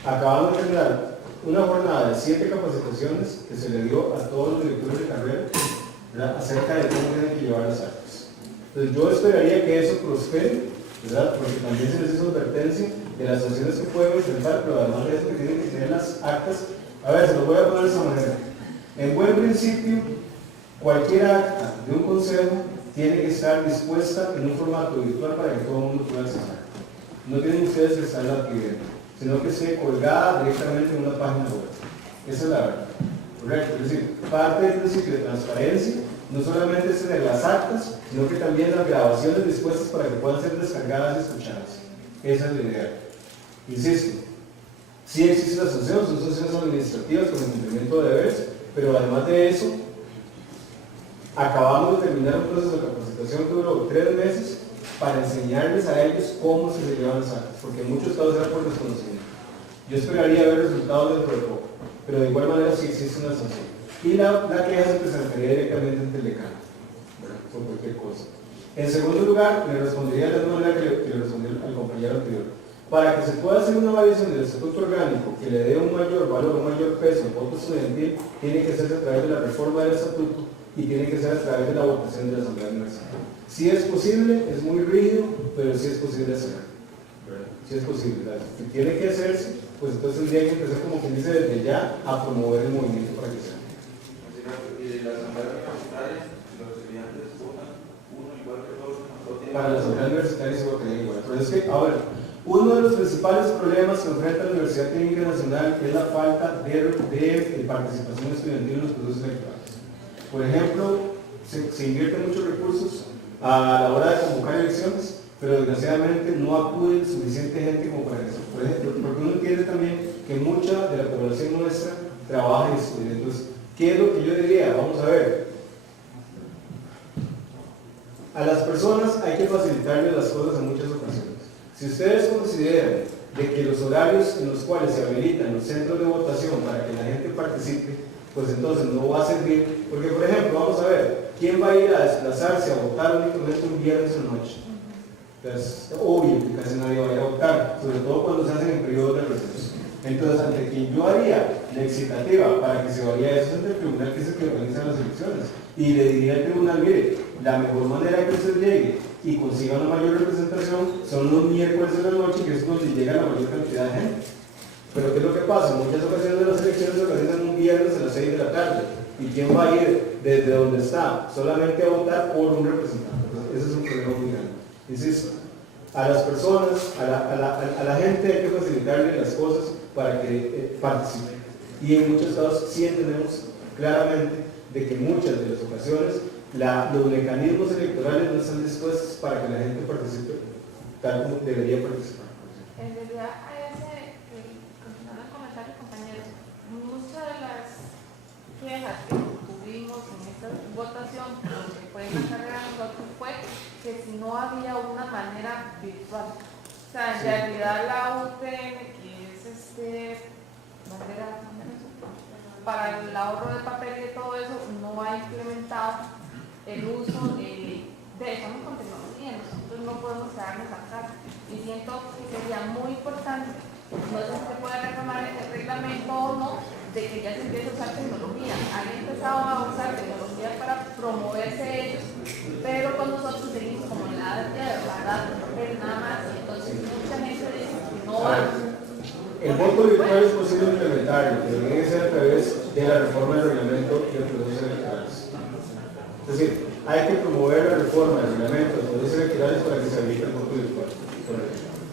acabamos de terminar una jornada de 7 capacitaciones que se le dio a todos los directores de carrera, ¿verdad?, acerca de cómo tienen que llevar las actas. Entonces yo esperaría que eso prospere, ¿verdad?, porque también se les hizo advertencia de las sanciones que pueden enfrentar, pero además de eso que tienen que tener las actas. A ver, se lo voy a poner de esa manera. En buen principio, cualquier acta de un consejo tiene que estar dispuesta en un formato virtual para que todo el mundo pueda acceder. No tienen ustedes que estarla pidiendo, sino que esté colgada directamente en una página web. Esa es la verdad. Correcto. Es decir, parte del principio de transparencia no solamente es tener las actas, sino que también las grabaciones dispuestas para que puedan ser descargadas y escuchadas. Esa es la idea. Insisto, sí existen las sanciones, son sanciones administrativas con el cumplimiento de deberes, pero además de eso, acabamos de terminar un proceso de capacitación que duró 3 meses para enseñarles a ellos cómo se llevan las actas, porque en muchos casos era por desconocimiento. Yo esperaría ver resultados dentro de poco, pero de igual manera sí existe una sanción. Y la queja se presentaría directamente ante el decano, por cualquier cosa. En segundo lugar, le respondería de la misma manera que le respondí al compañero anterior. Para que se pueda hacer una variación del estatuto orgánico que le dé un mayor valor, un mayor peso al voto estudiantil, tiene que ser a través de la reforma del estatuto y tiene que ser a través de la votación de la Asamblea Universitaria. Si es posible, es muy rígido, pero sí es posible hacerlo. Sí es posible. Si tiene que hacerse, pues entonces tendría que empezar, como quien dice, desde ya a promover el movimiento para que sea. ¿Y la Asamblea Universitaria, los estudiantes votan uno igual que todos? Para la Asamblea Universitaria se votaría igual. Pero es que, ahora, uno de los principales problemas que enfrenta la Universidad Técnica Nacional es la falta de participación estudiantil en los procesos electorales. Por ejemplo, se invierten muchos recursos a la hora de convocar elecciones, pero desgraciadamente no acude suficiente gente como para eso. Por ejemplo, porque uno entiende también que mucha de la población nuestra trabaja y estudia. Entonces, ¿qué es lo que yo diría? Vamos a ver. A las personas hay que facilitarles las cosas en muchas ocasiones. Si ustedes consideran de que los horarios en los cuales se habilitan los centros de votación para que la gente participe, pues entonces no va a servir, porque por ejemplo, vamos a ver, ¿quién va a ir a desplazarse a votar únicamente un viernes en la noche? Entonces, obvio que casi nadie va a ir a votar, sobre todo cuando se hacen en periodos de receso. Entonces, ante quien yo haría la excitativa para que se vaya eso ante el tribunal, que es el que organiza las elecciones, y le diría al tribunal, mire, la mejor manera que usted llegue y consiga una mayor representación son los miércoles de la noche, que es donde llega la mayor cantidad de gente. Pero ¿qué es lo que pasa? En muchas ocasiones de las elecciones se organizan un viernes a las 6 de la tarde. ¿Y quién va a ir desde donde está solamente a votar por un representante? Entonces, ese es un problema muy grande. Insisto, a las personas, a la gente hay que facilitarle las cosas para que participen. Y en muchos casos sí entendemos claramente de que en muchas de las ocasiones los mecanismos electorales no están dispuestos para que la gente participe tal como debería participar. En realidad, continuando el comentario, compañeros, muchas de las quejas que tuvimos en esta votación, lo que fue en la carrera de nosotros, fue que si no había una manera virtual. O sea, en realidad la UTN, que es para el ahorro de papel y de todo eso, no ha implementado el uso de estamos con tecnología, nosotros no podemos quedarnos acá. Y siento que sería muy importante, no sé si se puede reclamar en el reglamento o no, de que ya se empiece a usar tecnología. Han empezado a usar tecnología para promoverse ellos, pero con nosotros seguimos como en la edad de verdad, nada más, y entonces mucha gente dice que no va. El voto virtual es posible implementarlo, pero tiene que ser a través de la reforma del reglamento de procesos electorales. Es decir, hay que promover la reforma del reglamento de procesos electorales para que se habilite el voto virtual.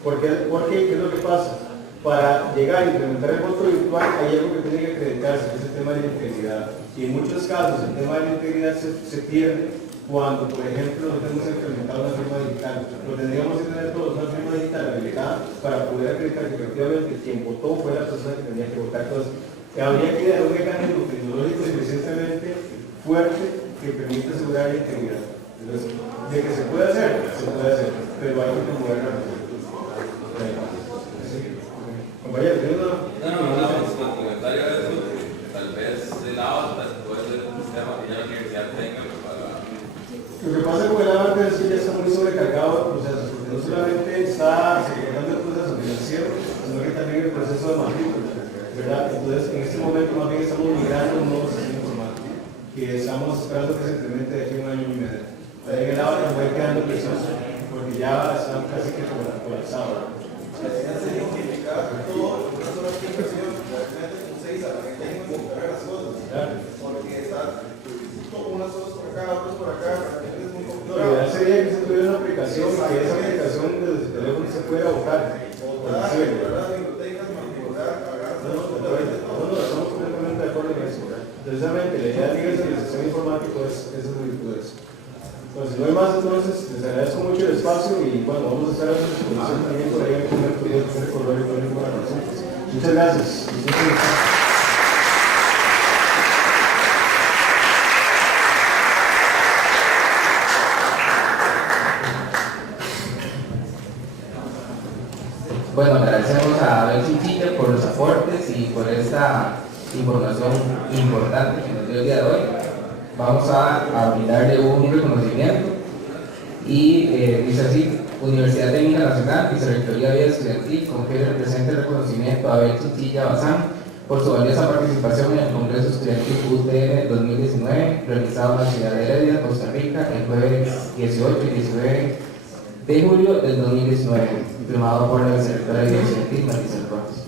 Porque, ¿qué es lo que pasa? Para llegar a implementar el voto virtual hay algo que tiene que acreditarse, que es el tema de la integridad. Y en muchos casos el tema de la integridad se pierde cuando, por ejemplo, no tenemos implementado una firma digital. digitales. Lo tendríamos que tener todos una firma digital habilitada para poder acreditar que efectivamente quien votó fue la persona que tenía que votar. Entonces, habría que dar un mecanismo tecnológico suficientemente fuerte que permita asegurar la integridad. Entonces, de que se puede hacer, pero hay que promover la compañero, ¿tiene una? No, comentario de eso, tal vez el avatar puede ser un sistema que ya la universidad tenga para... Lo que pasa con el avatar es que ya está muy sobrecargado el proceso, porque no solamente está soportando el proceso financiero, sino que también el proceso de matrícula, ¿verdad? Entonces, en este momento más bien estamos migrando un nuevo sistema informático, que estamos esperando que se implemente de aquí a 1 año y medio. Ahí en el avatar va quedando precioso, porque ya están casi que colapsados. Lo ideal sería que se tuviera una aplicación, que esa aplicación desde su teléfono se pueda buscar. Estamos completamente de acuerdo en eso. Precisamente la idea de el sistema informático es virtud de eso. Pues si no hay más, entonces les agradezco mucho el espacio y bueno, vamos a estar haciendo exposición también por ahí en el correo electrónico para nosotros. Muchas gracias. Bueno, agradecemos a Abel Chinchilla por los aportes y por esta información importante que nos dio el día de hoy. Vamos a brindarle un reconocimiento y dice así: Universidad Técnica Nacional, Vicerrectoría de Vida Estudiantil, confiere el presente reconocimiento a Abel Chinchilla Bazán por su valiosa participación en el Congreso Estudiantil UTN 2019, realizado en la ciudad de Heredia, Costa Rica, el jueves 18 y 19 de julio del 2019, firmado por la Vicerrectora de Vida Estudiantil, Maricel Rojas.